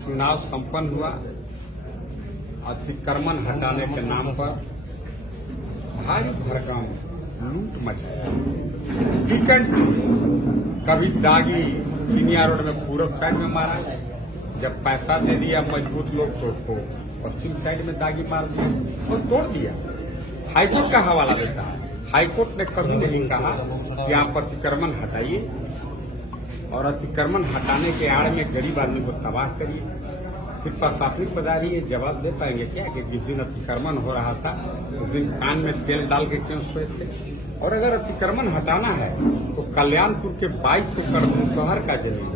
चुनाव संपन्न हुआ। अतिक्रमण हटाने के नाम पर भारी भरकम लूट मचाया। टिकट कभी दागी चिनिया रोड में पूर्व साइड में मारा, जब पैसा दे दिया मजबूत लोग तो उसको पश्चिम साइड में दागी मार दिया और तोड़ दिया। हाईकोर्ट का हवाला देता है। हाईकोर्ट ने कभी नहीं कहा कि आप अतिक्रमण हटाइए और अतिक्रमण हटाने के आड़ में गरीब आदमी को तबाह करिए। फिर प्रशासनिक पदाधिकारी ये जवाब दे पाएंगे क्या कि जिस दिन अतिक्रमण हो रहा था उस दिन कान में तेल डाल के क्यों सोए थे? और अगर अतिक्रमण हटाना है तो कल्याणपुर के 2200 एकड़ मुसहर का जमीन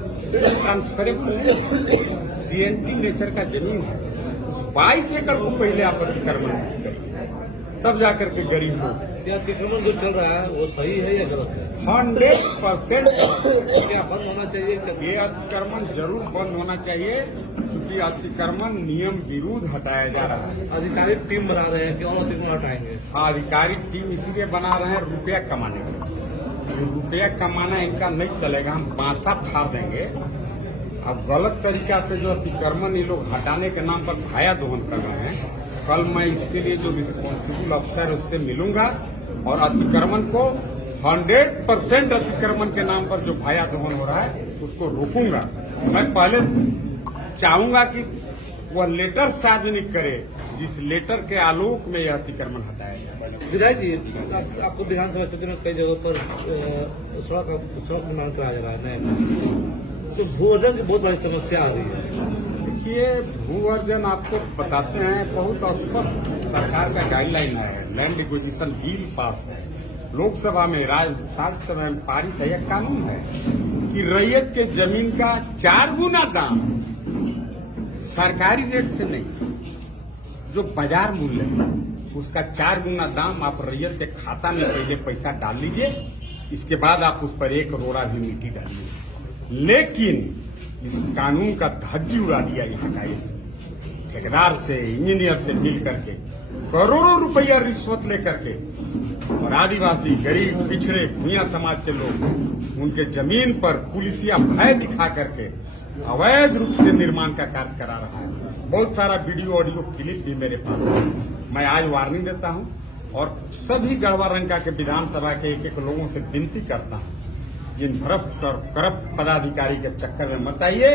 ट्रांसफरेबल CNT नेचर का जमीन है, उस 22 एकड़ को पहले आप अतिक्रमण करिए, तब जाकर के गरीब लोग। अतिक्रमण जो चल रहा है वो सही है या गलत है? 100% क्या बंद होना चाहिए? ये अतिक्रमण जरूर बंद होना चाहिए, क्योंकि अतिक्रमण नियम विरुद्ध हटाया जा रहा है। आधिकारिक टीम बना रहे हैं कि और अतिक्रमण हटाएंगे? हाँ, आधिकारिक टीम इसीलिए बना रहे हैं रुपया कमाने के लिए। रुपया कमाना इनका नहीं चलेगा, हम बांसा फाड़ देंगे। अब गलत तरीका से जो अतिक्रमण ये लोग हटाने के नाम पर भाया दोहन कर रहे हैं, कल मैं इसके लिए जो रिस्पॉन्सिबल अफसर है उससे मिलूंगा और अतिक्रमण को 100% अतिक्रमण के नाम पर जो भाया दोहन हो रहा है उसको रोकूंगा। मैं पहले चाहूंगा कि वह लेटर सार्वजनिक करे जिस लेटर के आलोक में यह अतिक्रमण हटाया जाए। विधायक जी, आपको विधानसभा क्षेत्र में कई जगहों पर सड़क निर्माण कराया जा रहा है, तो भू अर्जन की बहुत बड़ी समस्या आ रही है। देखिए, भू अर्जन आपको बताते हैं बहुत स्पष्ट सरकार का गाइडलाइन है, लैंड एक्विजिशन बिल पास है लोकसभा में, राज्यसभा में पारित है। यह कानून है कि रैयत के जमीन का 4 गुना दाम सरकारी रेट से नहीं, जो बाजार मूल्य है उसका 4 गुना दाम आप रैयत के खाता में पहले पैसा डाल लीजिए, इसके बाद आप उस पर 1 करोड़ भी मिट्टी डालिए। लेकिन इस कानून का धज्जी उड़ा दिया यहाँ का इस ठेकेदार से, इंजीनियर से मिल करके करोड़ों रुपया रिश्वत लेकर के, और आदिवासी गरीब पिछड़े भूया समाज के लोग उनके जमीन पर पुलिसिया भय दिखा करके अवैध रूप से निर्माण का कार्य करा रहा है। बहुत सारा वीडियो ऑडियो क्लिप भी मेरे पास है। मैं आज वार्निंग देता हूं और सभी गढ़वा रंका के विधानसभा के एक लोगों से विनती करता हूं, जिन भ्रष्ट और करप्ट पदाधिकारी के चक्कर में मत आइए।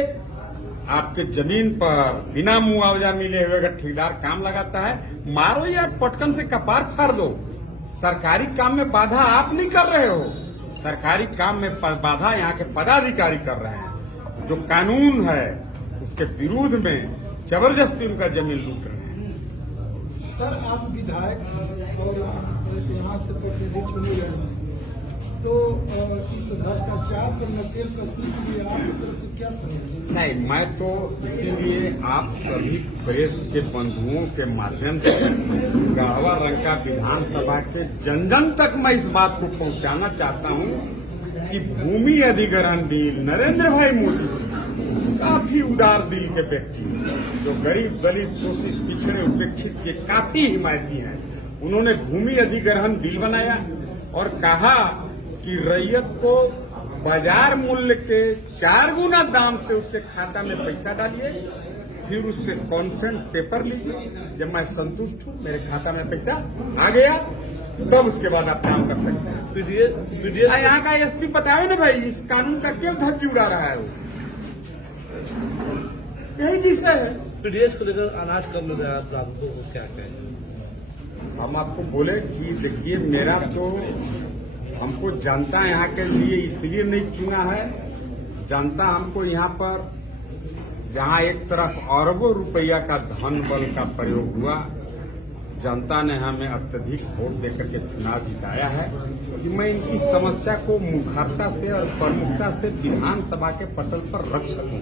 आपके जमीन पर बिना मुआवजा मिले हुए अगर ठेकेदार काम लगाता है, मारो यार, पटकन से कपार फाड़ दो। सरकारी काम में बाधा आप नहीं कर रहे हो, सरकारी काम में बाधा यहाँ के पदाधिकारी कर रहे हैं, जो कानून है उसके विरोध में जबरदस्ती उनका जमीन लूट रहे हैं। सर, आप विधायक और यहाँ से प्रतिनिधि चुने गए हैं, तो इस भ्रष्टाचार पर नकेल कसने के लिए आप तो क्या करेंगे? नहीं, मैं तो इसीलिए आप सभी प्रेस के बंधुओं के माध्यम से गढ़वा रंका विधानसभा के जन जन तक मैं इस बात को पहुंचाना चाहता हूं कि भूमि अधिग्रहण बिल नरेंद्र भाई मोदी काफी उदार दिल के व्यक्ति, जो गरीब दलित शोषित पिछड़े उपेक्षित के काफी हिमायती हैं, उन्होंने भूमि अधिग्रहण बिल बनाया और कहा कि रैयत को बाजार मूल्य के 4 गुना दाम से उसके खाता में पैसा डालिए, फिर उससे कॉन्सेंट पेपर लीजिए। जब मैं संतुष्ट हूं, मेरे खाता में पैसा आ गया, तब उसके बाद आप काम कर सकते हैं। यहाँ का एसपी बताओ ना भाई, इस कानून का क्यों धज्जी उड़ा रहा है? वो यही विषय है। पीडीएस को लेकर अनाज कर लो, आपको क्या कहें? हम आपको बोले कि देखिए, मेरा तो हमको जनता यहाँ के लिए इसलिए नहीं चुना है। जनता हमको यहाँ पर, जहाँ एक तरफ अरबों रुपया का धन बल का प्रयोग हुआ, जनता ने हमें अत्यधिक वोट देकर के चुनाव जिताया है कि मैं इनकी समस्या को मुखरता से और प्रमुखता से विधानसभा के पटल पर रख सकूं।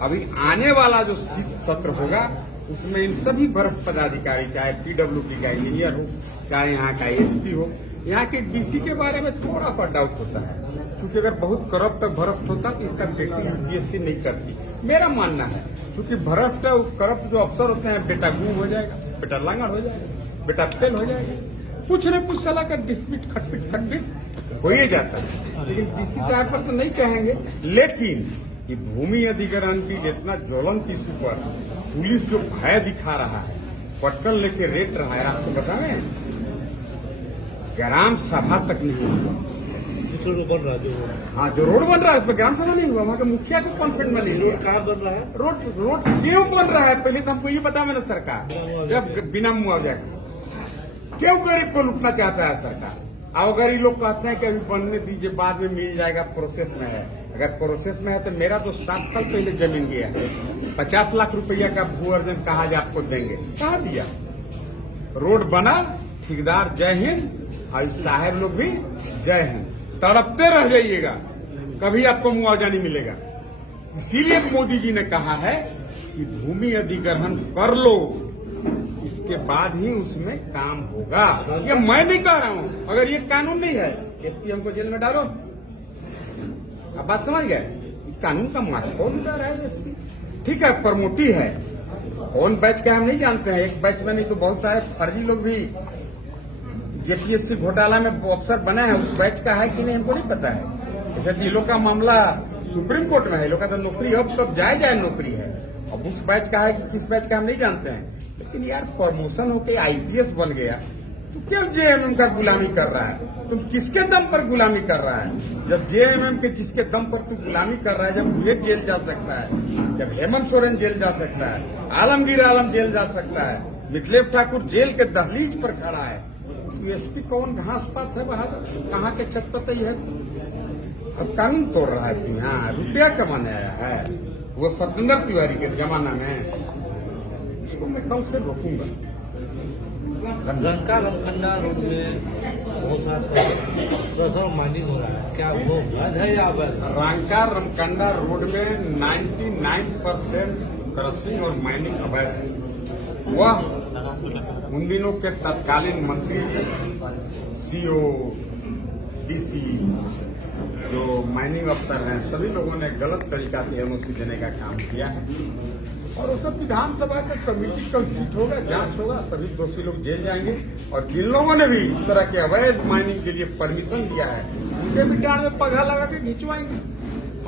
अभी आने वाला जो सत्र होगा उसमें इन सभी भ्रष्ट पदाधिकारी, चाहे पीडब्ल्यूडी का इंजीनियर हो, चाहे यहाँ का एसपी हो, यहाँ के डीसी के बारे में थोड़ा सा डाउट होता है, क्योंकि अगर बहुत करप्ट भ्रष्ट होता तो इसका बेटी यूपीएससी नहीं करती, मेरा मानना है। क्योंकि भ्रष्ट करप्ट जो अफसर होते हैं, बेटा गुम हो जाएगा, बेटा लांगड़ हो जाएगा, बेटा फेल हो जाएगा, कुछ न कुछ सलाह का डिस्पिट खटपिट हो ही जाता है। लेकिन डीसी साहब पर तो नहीं कहेंगे, लेकिन कि भूमि अधिग्रहण की इतना ज्वलंत इशू पर पुलिस जो भय दिखा रहा है, पटकन लेके रेट रहा है, आपको बताएं ग्राम सभा तक नहीं हुआ। रोड बन रहा है जो हाँ, जो रोड बन रहा है उस पर ग्राम सभा नहीं हुआ, वहाँ के मुखिया के कॉन्फ्रेंस में नहीं रोड हुआ। कहाँ बन रहा है? रोड क्यों बन रहा है पहले तो हमको ये बता मेरा सरकार, जब बिना मुआवजा के क्यों गरीब को लूटना चाहता है सरकार? अब अगर ये लोग कहते हैं कि अभी बनने दीजिए, बाद में मिल जाएगा, प्रोसेस में है। अगर प्रोसेस में है तो मेरा तो 7 साल पहले जमीन गया है, 50 लाख रुपया का भू अर्जन कहा जा आपको देंगे, कहा दिया। रोड बना, ठेकेदार जय हिंद, और साहब लोग भी जय हिंद, तड़पते रह जाइएगा, कभी आपको मुआवजा नहीं मिलेगा। इसीलिए मोदी जी ने कहा है कि भूमि अधिग्रहण कर लो, इसके बाद ही उसमें काम होगा। ये मैं नहीं कह रहा हूं, अगर ये कानून नहीं है एसपीएम को जेल में डालो। आप बात समझ गए? कानून का कौन कर रहा है एसपी? ठीक है, प्रमोटी है, कौन बैच का हम नहीं जानते हैं, एक बैच में नहीं तो बहुत सारे फर्जी लोग भी जेपीएससी घोटाला में अफसर बने हैं, उस बैच का है कि नहीं हमको नहीं पता है। जैसे लोग का मामला सुप्रीम कोर्ट में है, लोग का तो नौकरी अब तब जाए नौकरी है, अब उस बैच का है कि किस बैच का हम नहीं जानते हैं। लेकिन यार प्रमोशन होके आईपीएस बन गया तो क्यों जेएमएम का गुलामी कर रहा है? तुम किसके दम पर गुलामी कर रहा है? जब जेएमएम के जिसके दम पर तू गुलामी कर रहा है, जब मुझे जेल जा सकता है, जब हेमंत सोरेन जेल जा सकता है, आलमगीर आलम जेल जा सकता है, मिथिलेश ठाकुर जेल के दहलीज पर खड़ा है, एसपी कौन घास पात है बाहर, कहाँ के छत पर ही है? अब कानून तोड़ रहा है कि हाँ रुपया कमाने आया है, वो सत्येंद्र तिवारी के जमाना में। इसको मैं कल से रोकूंगा। रंका रमकंडा रोड में बहुत सारा माइनिंग हो रहा है, क्या वो वैध है या अवैध? रंका रमकंडा रोड में 99% क्रशिंग और माइनिंग अवैध है। वह उन दिनों के तत्कालीन मंत्री सीओ डीसी जो माइनिंग अफसर हैं, सभी लोगों ने गलत तरीका से एनओसी देने का काम किया है, और वो सब विधानसभा का कमेटी का जीत होगा, जांच होगा, सभी दोषी लोग जेल जाएंगे। और जिन लोगों ने भी इस तरह के अवैध माइनिंग के लिए परमिशन दिया है, उनके भी डांड में पगहा लगा के खिंचवाएंगे।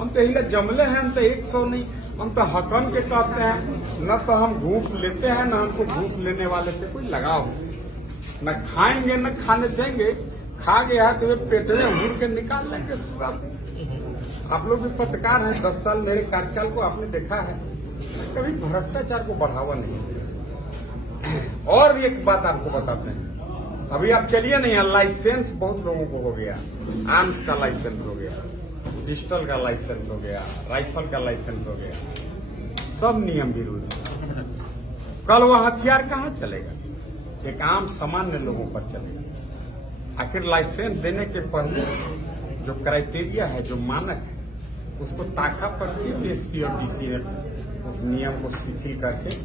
हम तो हिले जमले हैं, हम तो 100 नहीं, हम तो हकम के कहते हैं, न तो हम घूस लेते हैं, न हमको घूस लेने वाले से कोई लगाव, न खाएंगे न खाने देंगे, खा गया तो वे पेट में हुर के निकाल लेंगे। आप लोग भी पत्रकार हैं, 10 साल मेरे कार्यकाल को आपने देखा है, कभी भ्रष्टाचार को बढ़ावा नहीं दिया। और भी एक बात आपको बताते हैं, अभी आप चलिए नहीं, लाइसेंस बहुत लोगों को हो गया, आर्म्स का लाइसेंस हो गया, पिस्टल का लाइसेंस हो गया, राइफल का लाइसेंस हो गया, सब नियम विरुद्ध। कल वह हथियार कहाँ चलेगा? एक आम सामान्य लोगों पर चलेगा। आखिर लाइसेंस देने के पहले जो क्राइटेरिया है, जो मानक है, उसको ताका पर भी एसपी और डीसी ने उस नियम को शिथिल करके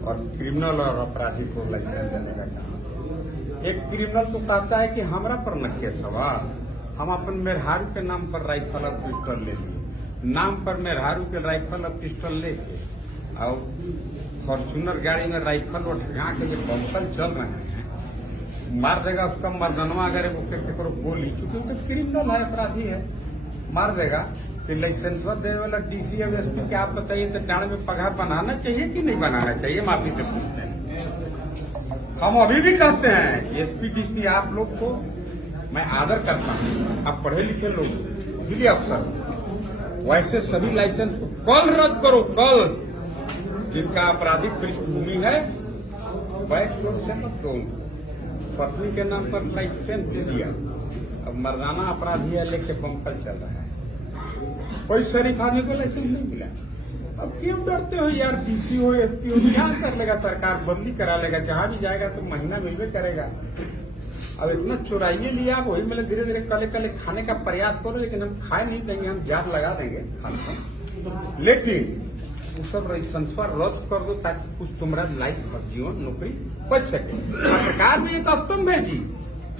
और क्रिमिनल और अपराधी को लाइसेंस देने का काम। एक क्रिमिनल तो कहता है कि हमरा पर न केस हवा, हम अपन मेहरारू के नाम पर राइफल और पिस्टल ले लिए, नाम पर मेहरारू के राइफल और पिस्टल लेके और फॉर्चूनर गाड़ी में राइफल और ढगा के जो बम्पर चल रहे हैं, मार देगा उसका मर्दनवा अगर वो गोली, चूंकि वो तो क्रिमिनल है, अपराधी है, मार देगा। तो लाइसेंस दे वाला डीसी और एसपी के आप बताइए, तो डांड में पगहा बनाना चाहिए कि नहीं बनाना चाहिए? माफी से पूछते हैं। हम अभी भी कहते हैं एसपी डीसी आप लोग को मैं आदर करता हूँ, आप पढ़े लिखे लोग, इसलिए अफसर, वैसे सभी लाइसेंस को कल रद्द करो, कल। जिनका आपराधिक पृष्ठभूमि है बैक रोड से मत दो, पत्नी के नाम पर लाइसेंस दे दिया, अब मर्दाना अपराधी है लेके बम्पर चल रहा है, कोई शरीफ आदमी को लाइसेंस नहीं मिला। अब क्यों डरते हो यार? डीसी हो एसपी हो, क्या कर लेगा सरकार? बदली करा लेगा, जहां भी जाएगा तो महीना मिलवे करेगा। अब इतना चुराइए लिया, आप वही मतलब धीरे धीरे कले कले खाने का प्रयास करो, लेकिन हम खाए नहीं देंगे, हम जात लगा देंगे खाने। लेकिन वो सब लाइसेंस रद्द कर दो ताकि कुछ तुम्हारा लाइफ और जीवन नौकरी बच सके। सरकार ने एक स्तंभ है जी,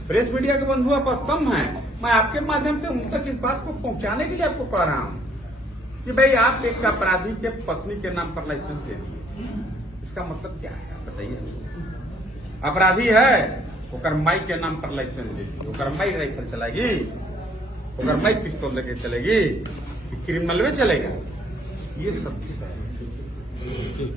प्रेस मीडिया के बंधु आप स्तंभ हैं, मैं आपके माध्यम से उन तक इस बात को पहुंचाने के लिए आपको कह रहा हूं कि भाई आप एक अपराधी के पत्नी के नाम पर लाइसेंस दे दिए, इसका मतलब क्या है आप बताइए? अपराधी है, ओकर माई के नाम पर लाइसेंस दे दी, ओकर माई राइफल चलाएगी, ओकर माई पिस्तौल लेके चलेगी, कि क्रिमिनल में चलेगा, ये सब विषय है। ठीक